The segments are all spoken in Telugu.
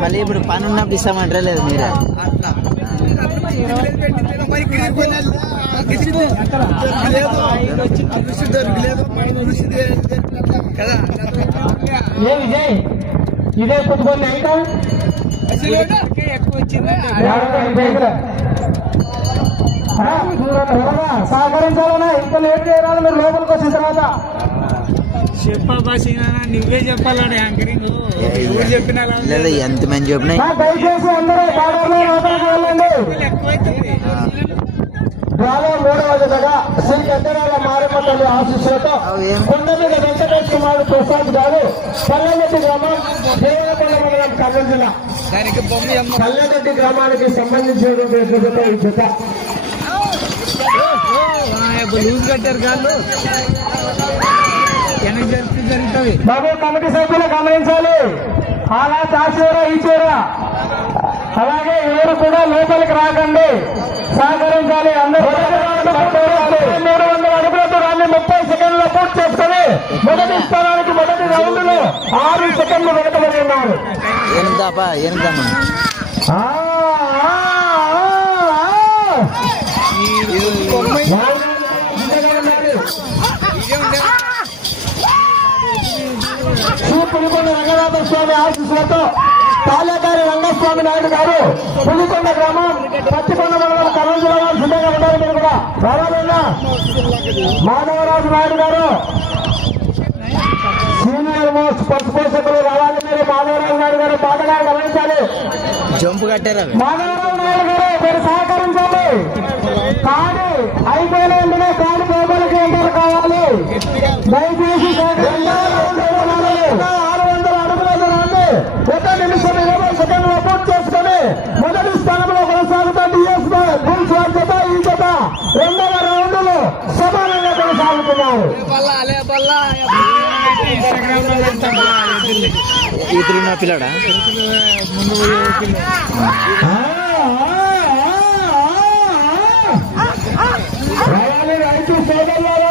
మళ్ళీ ఇప్పుడు పని ఉన్నప్పుడు ఇస్తామంటారా లేదు మీరే? కదా విజయ్? ఇదే కొట్టుకొని అయితే సహకరించాలన్నా ఇంకా లేట్ చేయరాదు మీరు లోపలికి వచ్చిన తర్వాత. చెప్పా నువ్వే చెప్పాలని యాంకరింగ్. ఎవరు చెప్పినా లేదా ఎంత మంది చెప్పినాయి నా దయచేసి అందరూ వెళ్ళండి. డ్రాలో మూడవ జతగా శ్రీ గద్దరాల మారమ్మ తల్లి ఆశీస్సులతో కొండ మీద వెంకటేష్ కుమార్ ప్రసాద్ గారు పల్లెగడ్డి గ్రామం దేవరపల్లి మండలం కర్నూలు జిల్లా దానికి పల్లెగడ్డి గ్రామానికి సంబంధించినటువంటి ఈ జత లూజ్ కట్టారు కాళ్ళు వెనక్కి జరిగితే జరుగుతుంది బాబు కమిటీ సభ్యులు గమనించాలి అలా చాచేరా ఈ చీర అలాగే ఎవరు కూడా లోపలికి రాకండి సహకరించాలి అందరూ మూడు వందల అడుగుల దూరాన్ని ముప్పై సెకండ్ల పూర్తి చేసుకుని మొదటి స్థానానికి మొదటి రౌండ్లో ఆరు సెకండ్లు వెనకబడి ఉన్నారు. శ్రీ పులికొండ రంగనాథ స్వామి ఆశీస్సులతో పాలేకారి రంగస్వామి నాయుడు గారు పులికొండ గ్రామం పత్తికొండ మండలం కర్నూలు జిల్లా సిద్ధంగా ఉన్నారు మీరు కూడా రావాలన్నా. మాధవరాజు నాయుడు గారు సీనియర్ మోస్ట్ పసుపు పోషకులు రావాలి. మీరు మాధవరాజు నాయుడు గారు బాధగా గమనించాలి. జంపు కట్టారా? మాధవరావు నాయుడు గారు మీరు సహకరించాలి కాదు అయిపోయిన వెంటనే కాదు లోపలికి ఎంటర్ కావాలి. దయచేసి సహకరించాలి. ఆరు వందల అడుగుల దూరాన్ని ఒక నిమిషం ఇరవై సెకండ్లు పూర్తి చేసుకొని మొదటి స్థానంలో కొనసాగుతా డిఎస్ వారి జత ఈ జత రెండవ సమానంగా కొనసాగుతున్నారు. ఇన్స్టాగ్రామ్లో ఈ తిరిగిన పిల్లడా రైతు సోదరులారా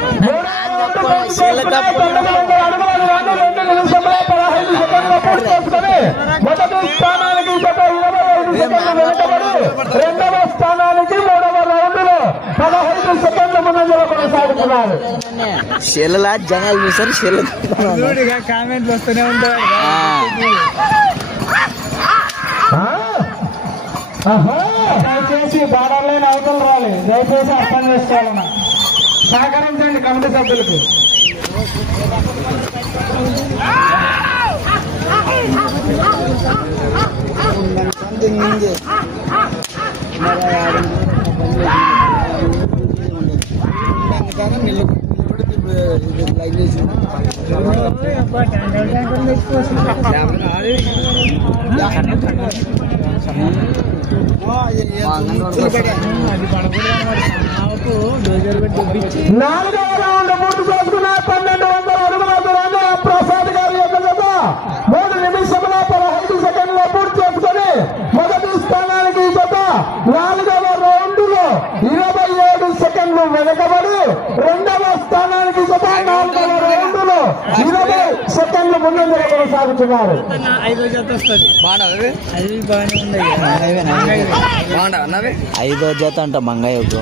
మొదటి స్థానానికి రెండవ స్థానానికి మూడవ రౌండ్లో పదహైదు సెకండ్ల ముందంజలో కొనసాగుతున్నారు చెల్లెలా జనాలు చూస్తారు చెల్లె కామెంట్లు వస్తూనే ఉంటాయి. దయచేసి బార్డర్ లైన్ అవతల రాలి. దయచేసి అర్థం చేసుకోవాలన్నా. సహకరించండి కమిటీ సభ్యులకు. నాలుగవ రౌండ్ పూర్తి చేసుకున్న పన్నెండు వందల అడుగుల దూరాన్ని ప్రసాద్ గారి యొక్క జత మూడు నిమిషముల పదహైదు సెకండ్ల పూర్తి చేసుకుని మొదటి స్థానానికి జత నాలుగవ రౌండ్లో ఇరవై ఏడు సెకండ్లు వెనకబడి రెండవ స్థానానికి జత నాలుగవ రౌండ్లో ఇరవై సెకండ్లు ముందంజలో కొనసాగుతున్నారు ఐదో జత అంట మంగయ్యకు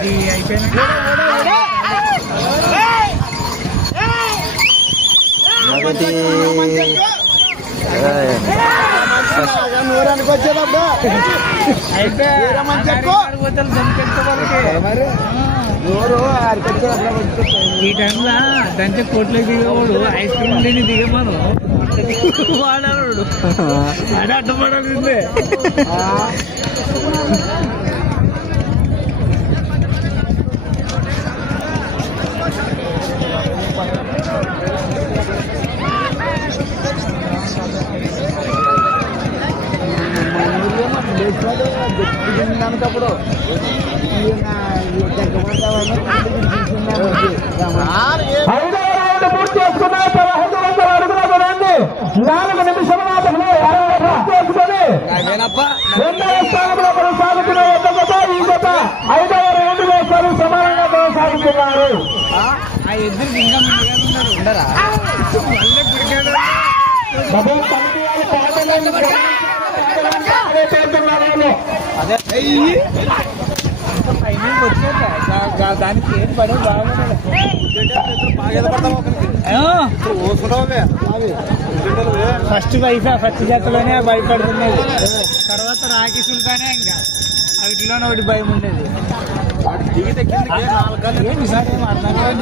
ఇది ఈ టైంలో దంటే కోట్లో దిగేవాడు ఐస్ క్రీమ్ లేని దిగమను? వాడాడు అడ్డపడాల్సిందే రౌండ్ పూర్తి చేసుకున్నాయి పదహైదు వందల అడుగుల దూరాన్ని నాలుగు నిమిషాల మాత్రమే అరవై పూర్తి చేసుకుని రెండవ స్థానంలో కొనసాగుతున్న ఒక జత ఈ జత ఐదవ రౌండ్ వేస్తారు సమానంగా కొనసాగుతున్నారు. ఆ అదే. దానికి ఏం పడే బాగున్నాడు ఫస్ట్ వైఫా ఫస్ట్ జతలోనే భయపడుతున్నది తర్వాత రాఖీ సుల్తానే ఇంకా. వాటిలోనే ఒకటి భయం ఉండేది.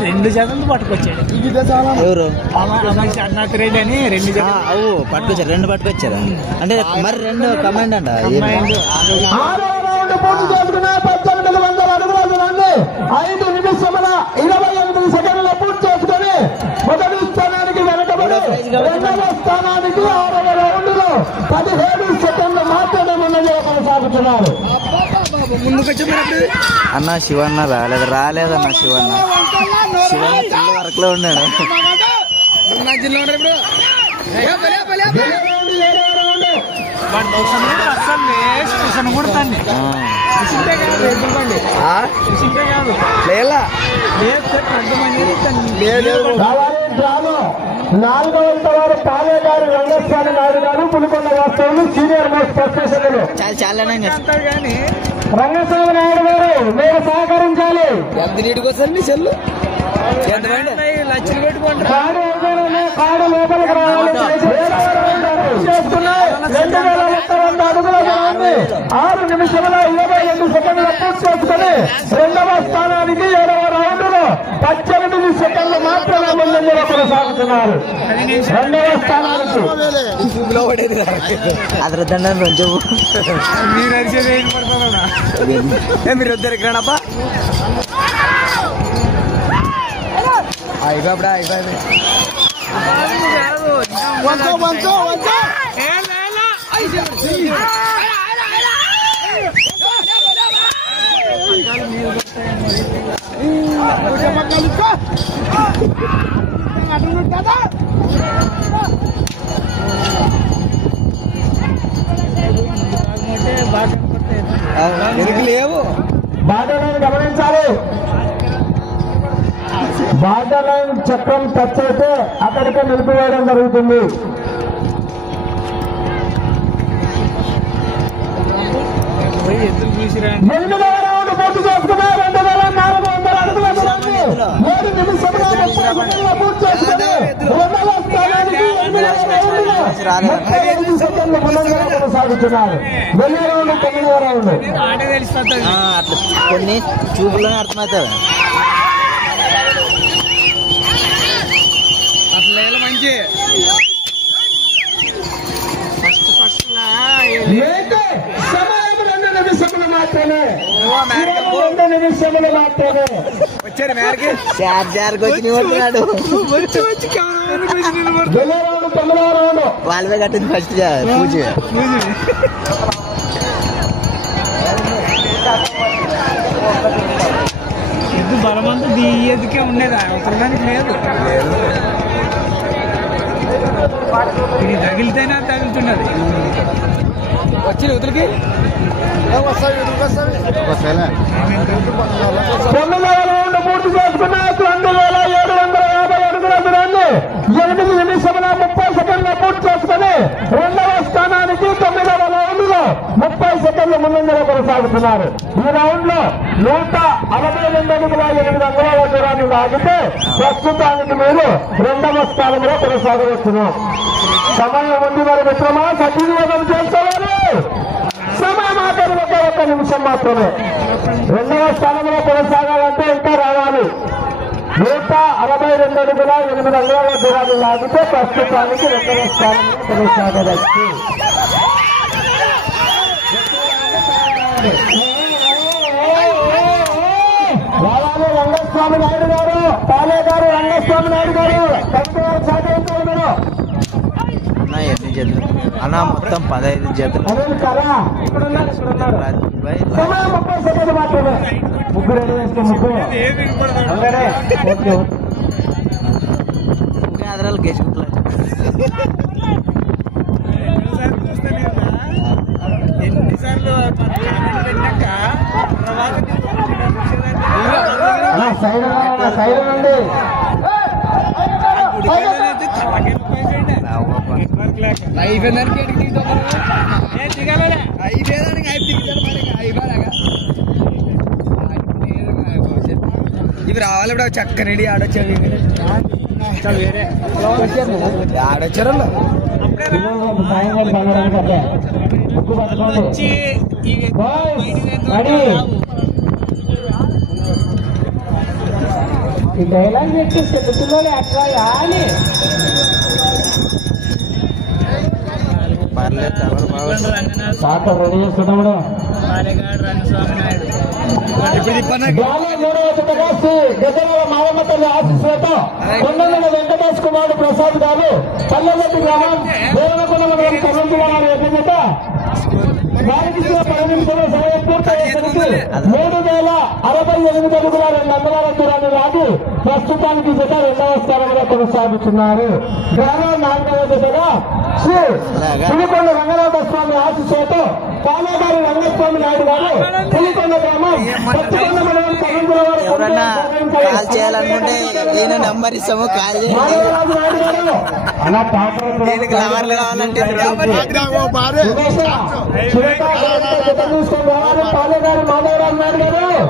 రెండు జతలు పట్టుకొచ్చాడు. ఎవరు? అన్నాథ్ రెడ్డి అని రెండు అవు పట్టుకొచ్చారు రెండు పట్టుకొచ్చారా? అంటే మరి రెండు కమాండ్ అంట ఏం? అమ్మాయిలు ఆరవ రౌండ్ పూర్తి చేసుకున్న పద్దెనిమిది వందల అడుగుల దూరాన్ని ఐదు నిమిషముల ఇరవై ఎనిమిది సెకండ్ల పూర్తి చేసుకుని మొదటి స్థానానికి వెనకబడి రెండవ స్థానానికి ఆరవ రౌండ్లో పదిహేడు సెకండ్లు మాత్రమే ముందంజలో కొనసాగుతున్నారు అన్న శివన్న రాలేదు రాలేదన్న శివన్న. శివన్న చిన్న వరకు లో ఉన్నాడు. రౌండ్, ఏడవ రౌండ్. వాడు దోషం అస్సలు స్టేషన్ కొడతాండి ఆ. కాదు ఎదురుకోండి ఆ? కాదు లేలా నాలుగవ వారు గారు రంగస్వామి నాయుడు గారు పులికొండ వాస్తవులు సీనియర్ మోస్ట్ ప్రొఫెసర్లు చాలా కానీ రంగస్వామి నాయుడు గారు మీరు సహకరించాలి లక్షలు పెట్టుకుంటారు కాడు కాడు లోపలికి రావాలి చేస్తున్నాయి రెండు వేల ఒక్క వంద అడుగుల దూరాన్ని ఆరు నిమిషముల ఇరవై రెండు సెకండ్ల పూర్తి చేసుకుని రెండవ స్థానానికి ఏడవ రౌండ్లో పద్దెనిమిది సెకండ్లు మాత్రమే ముందంజలో కొనసాగుతున్నారు. రెండవ స్థానానికి. కొంచెం మీరు అరిచేది మీరు వద్దరు అయిపోయి అయిపోయి లేవు. బార్డర్ లైన్ గమనించాలి. బార్డర్ లైన్ చక్రం టచ్ అయితే అక్కడికే నిలిపివేయడం జరుగుతుంది. ఎనిమిదవ అట్లా కొన్ని చూపులోనే అర్థమవుతుంది అసలు ఏదో మంచి. ఫస్ట్ ఫస్ట్ మాత్రమే. నిమిషములు మాత్రమే. వచ్చారు మేరకి. చార్ చార్కి వచ్చి నిలబడుతున్నాడు. వచ్చి వచ్చి వాళ్ళవే కట్టింది ఫస్ట్ పూజ. ఎద్దు బలమంతా దీ ఉండేది? అవసరానికి లేదు. ఇది తగిలితేనే తగులుతున్నది. వచ్చి తొమ్మిదవ రౌండ్ పూర్తి చేసుకున్న రెండు వేల ఏడు వందల యాభై అడుగుల దూరాన్ని ఎనిమిది నిమిషముల ముప్పై సెకండ్ల పూర్తి చేసుకుని రెండవ స్థానానికి తొమ్మిదవ రౌండ్లో ముప్పై సెకండ్ల ముందంజలో కొనసాగుతున్నారు. ఈ రౌండ్లో నూట అరవై రెండు అడుగుల ఎనిమిది అంగుళాల దూరాన్ని లాగితే ప్రస్తుతానికి మీరు రెండవ స్థానంలో కొనసాగవచ్చును సమయం ఉంది మరి మిత్రమా? సద్వినియోగం చేసుకోవాలి సమయం ఆఖరి ఒక ఒక్క నిమిషం మాత్రమే. రెండవ స్థానంలో కొనసాగాలంటే నూట అరవై రెండు అడుగుల ఎనిమిది అడుగుల దూరాలు లాగితే ప్రస్తుతానికి రెండవ స్థానంలో కొనసాగవచ్చు రావాలి రంగస్వామి నాయుడు గారు పాలే గారు రంగస్వామి నాయుడు గారు కమిటీ వారు సహకరించాలి మీరు అన్న ఎన్ని జతలు అన్న మొత్తం పదహైదు జతలు. అనిల్ కరా ఇక్కడ ఉన్నారు ఇక్కడ ఉన్నారు రాజు భాయ్ సమయం ముప్పై సెకండ్ మాత్రమే ముగ్గురు రెడీ చేస్తే ముగ్గురు అందరే ఓకే ఓకే ఇంకా అదరాలు గెలుచుకుంటా ఎన్నిసార్లు పెట్టాక తర్వాత అలా సైడ్ రా, సైడ్ నుండి ఇవి రావాలి ఇప్పుడు చక్కనడి ఆడొచ్చావు వేరే. ఆడొచ్చారు ఈ డైలాగ్ పెట్టి చెబుతున్నాడు అట్లా అని సార్ రెడీ చేస్తున్నాడు. తల్లి ఆశీస్సులతో కొండల వెంకటేష్ కుమార్ ప్రసాద్ గారు పల్లెమట్టి గ్రామం దేవనకొండ మండలం కర్నూలు జిల్లా వారికి సమయం పూర్తయ్యేసరికి మూడు వేల అరవై ఎనిమిది అడుగుల రెండు అంగుళాల దూరాన్ని లాగి ప్రస్తుతానికి జత రెండవ స్థానంలో కొనసాగుతున్నారు. గ్రామ నాలుగవ జతగా శ్రీ పులికొండ రంగనాథ స్వామి ఆశీస్సులతో పాలగారి రంగస్వామి నాయుడు గారు పులికొండ గ్రామం పచ్చికొండ మండలం ఎవరన్నా కాల్ చేయాలనుకుంటే ఈయన నంబర్ ఇస్తాము కాల్ చేయండి. దీనికి లవర్లు కావాలంటే మాధవరావు నాయుడు గారు.